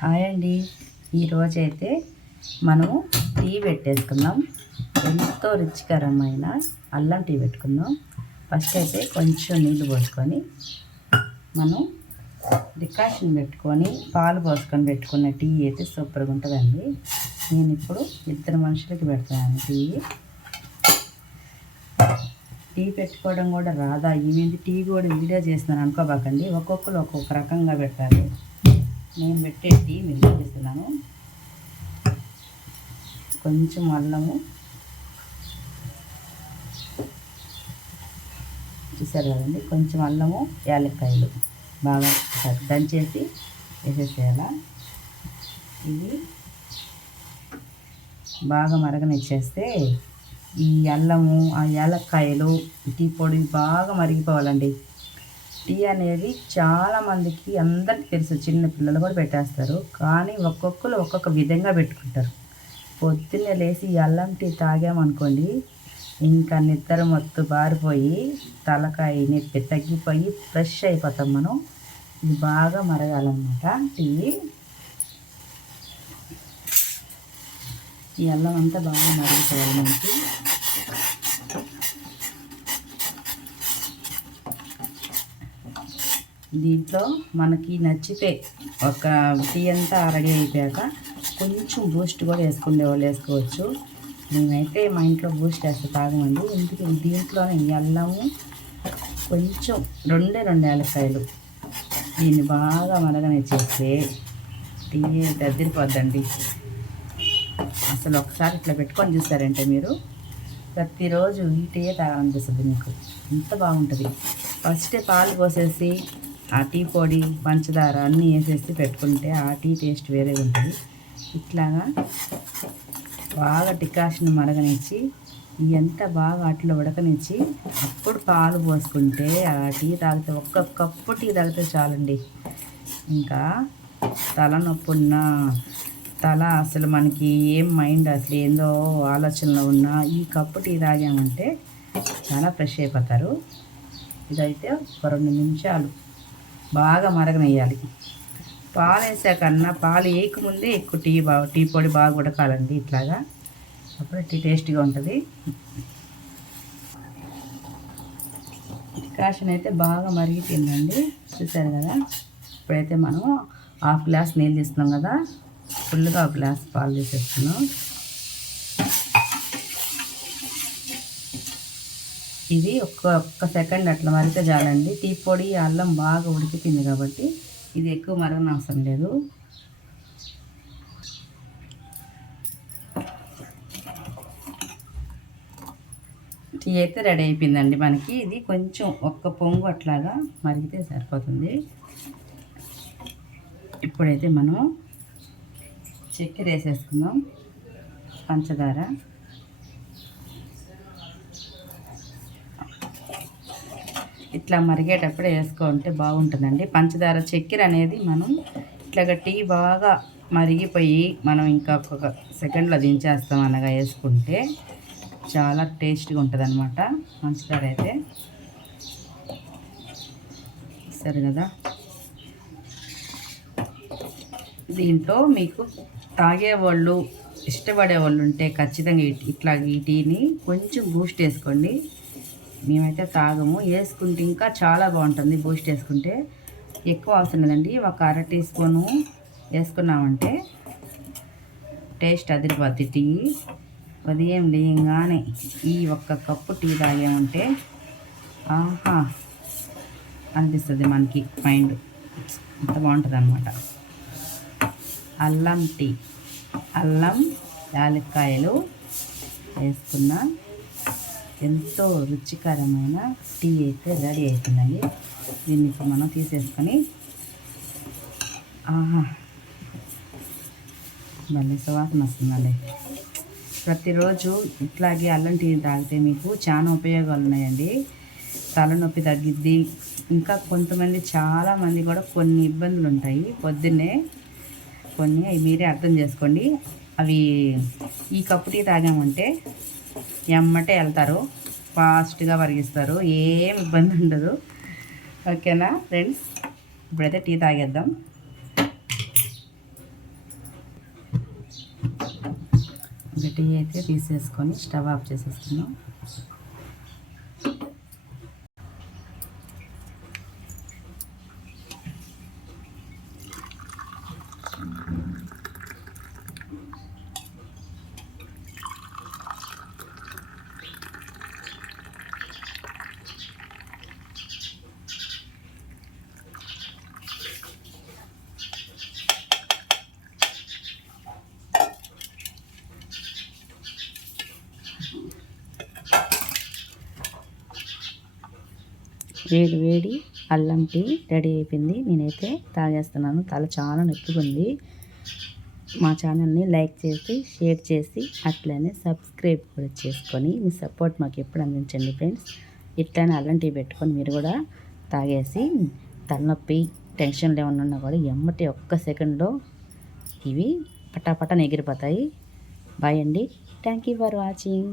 Hi అండి. ఈరోజైతే మనము టీ పెట్టేసుకుందాం. ఎంతో రుచికరమైన అల్లం టీ పెట్టుకుందాం. ఫస్ట్ అయితే కొంచెం నీళ్ళు పోసుకొని మనం డికాషన్ పెట్టుకొని పాలు పోసుకొని పెట్టుకున్న టీ అయితే సూపర్గా ఉంటుందండి. నేను ఇప్పుడు 2 మనుషులకి పెడతాను టీ పెట్టుకోవడం కూడా రాదా, ఈమెంది టీ కూడా వీడియో చేస్తున్నాను అనుకోబాకండి. ఒక్కొక్కరు ఒక్కొక్క రకంగా పెడతారు. నేను పెట్టే టీ మీరు చూపిస్తున్నాను. కొంచెం అల్లము చూసారు కదండి, కొంచెం అల్లము, యాలక్కాయలు బాగా దంచేసి వేసేసేయాల. ఇది బాగా మరగనిచ్చేస్తే ఈ అల్లము, ఆ యాలక్కాయలు, టీ పొడి బాగా మరిగిపోవాలండి. టీ అనేది చాలామందికి అందరికీ తెలుసు, చిన్న పిల్లలు కూడా పెట్టేస్తారు. కానీ ఒక్కొక్కరు ఒక్కొక్క విధంగా పెట్టుకుంటారు. పొద్దున్నే లేచి ఈ అల్లం టీ తాగామనుకోండి, ఇంకా నిద్ర మొత్తు బారిపోయి తలకాయ నొప్పి తగ్గిపోయి ఫ్రెష్ అయిపోతాం మనం. ఇది బాగా మరగాలన్నమాట టీ. ఈ అల్లం అంతా బాగా మరిగిపోవాలి మనకి. దీంట్లో మనకి నచ్చితే ఒక టీ అంతా రెడీ అయిపోయాక కొంచెం బూస్ట్ కూడా వేసుకునే వాళ్ళు వేసుకోవచ్చు. మేమైతే మా ఇంట్లో బూస్ట్ వేస్తే తాగమండి. ఎందుకంటే దీంట్లోనే అల్లము, కొంచెం 2 యాలక్కాయలు దీన్ని బాగా మరగనిచ్చేస్తే టీ దద్దిరిపోద్దండి. అసలు ఒకసారి ఇట్లా పెట్టుకొని చూస్తారంటే మీరు ప్రతిరోజు ఈ టీ తాగాలనిపిస్తుంది మీకు. ఎంత బాగుంటుంది. ఫస్ట్ పాలు పోసేసి ఆ టీ పొడి, పంచదార అన్నీ వేసేసి పెట్టుకుంటే ఆ టీ టేస్ట్ వేరే ఉంటుంది. ఇట్లాగా బాగా డికాషన్ మరగనిచ్చి ఎంత బాగా అట్లా ఉడకనిచ్చి అప్పుడు పాలు పోసుకుంటే ఆ టీ తాగితే, ఒక్క కప్పు టీ తాగితే చాలండి. ఇంకా తలనొప్పి ఉన్నా, తల అసలు మనకి ఏం మైండ్ అసలు ఏందో ఆలోచనలో ఉన్నా ఈ కప్పు టీ తాగామంటే చాలా ఫ్రెష్ అయిపోతారు. ఇదైతే ఒక 2 నిమిషాలు బాగా మరగనేయాలి. పాలు వేసాకన్నా పాలు వేయకముందే ఎక్కువ టీ పొడి బాగా ఉడకాలండి. ఇట్లాగా అప్పుడు టీ టేస్ట్గా ఉంటుంది. డికాషన్ అయితే బాగా మరిగిపోయిందండి, చూసారు కదా. ఇప్పుడైతే మనం 1/2 గ్లాస్ నీళ్ళు తీస్తున్నాం కదా, ఫుల్గా 1 గ్లాస్ పాలు తీసేస్తున్నాం. ఇది ఒక్క సెకండ్ అట్లా మరిగితే చాలండి. టీ పొడి, అల్లం బాగా ఉడికిపోయింది కాబట్టి ఇది ఎక్కువ మరగన అవసరం లేదు. టీ అయితే రెడీ అయిపోయిందండి మనకి. ఇది కొంచెం ఒక్క పొంగు అట్లాగా మరిగితే సరిపోతుంది. ఇప్పుడైతే మనం చక్కెర వేసేసుకుందాం, పంచదార. ఇట్లా మరిగేటప్పుడే వేసుకుంటే బాగుంటుందండి. పంచదార, చక్కెర అనేది మనం ఇట్లాగా టీ బాగా మరిగిపోయి మనం ఇంకా ఒక సెకండ్లో దించేస్తాం అనగా వేసుకుంటే చాలా టేస్ట్గా ఉంటుంది అనమాట పంచదార అయితే. సరే కదా. దీంట్లో మీకు తాగేవాళ్ళు, ఇష్టపడే వాళ్ళు ఉంటే ఖచ్చితంగా ఇట్లా ఈ టీని కొంచెం బూస్ట్ వేసుకోండి. మేమైతే తాగము, వేసుకుంటే ఇంకా చాలా బాగుంటుంది. బూస్ట్ వేసుకుంటే ఎక్కువ అవసరం లేదండి, ఒక 1/2 టీ స్పూను వేసుకున్నామంటే టేస్ట్ అదిరిపోద్ది. టీ ఉదయం లేయంగానే ఈ ఒక్క కప్పు టీ తాగామంటే ఆహా అనిపిస్తుంది మనకి. మైండ్ అంత బాగుంటుంది అన్నమాట. అల్లం టీ, అల్లం, యాలక్కాయలు వేసుకున్న ఎంతో రుచికరమైన టీ అయితే రెడీ అవుతుందండి. దీన్ని ఇప్పుడు మనం తీసేసుకొని ఆహా మళ్ళీ సువాసన వస్తుందండి. ప్రతిరోజు ఇట్లాగే అల్లం టీ తాగితే మీకు చాలా ఉపయోగాలు ఉన్నాయండి. తలనొప్పి తగ్గిద్ది. ఇంకా కొంతమంది, చాలామంది కూడా కొన్ని ఇబ్బందులు ఉంటాయి పొద్దున్నే, కొన్ని అవి మీరే అర్థం చేసుకోండి. అవి ఈ కప్పు టీ తాగామంటే ఎమ్మటే వెళ్తారు, ఫాస్ట్గా పరిగిస్తారు, ఏం ఇబ్బంది ఉండదు. ఓకేనా ఫ్రెండ్స్, ఇప్పుడైతే టీ తాగేద్దాం. టీ అయితే తీసేసుకొని స్టవ్ ఆఫ్ చేసేస్తున్నాం. వేడి వేడి అల్లం టీ రెడీ అయిపోయింది. నేనైతే తాగేస్తున్నాను. తల చాలా నొప్పిగా ఉంది. మా ఛానల్ని లైక్ చేసి షేర్ చేసి అట్లనే సబ్స్క్రైబ్ కూడా చేసుకొని మీ సపోర్ట్ మాకు ఎప్పుడు అందించండి ఫ్రెండ్స్. ఇట్లానే అల్లం టీ పెట్టుకొని మీరు కూడా తాగేసి తలనొప్పి టెన్షన్లు ఏమన్నా ఉన్నా కూడా ఎమ్మటి ఒక్క సెకండ్లో ఇవి పటాపట ఎగిరిపోతాయి. బాయ్ అండి. Thank you for watching.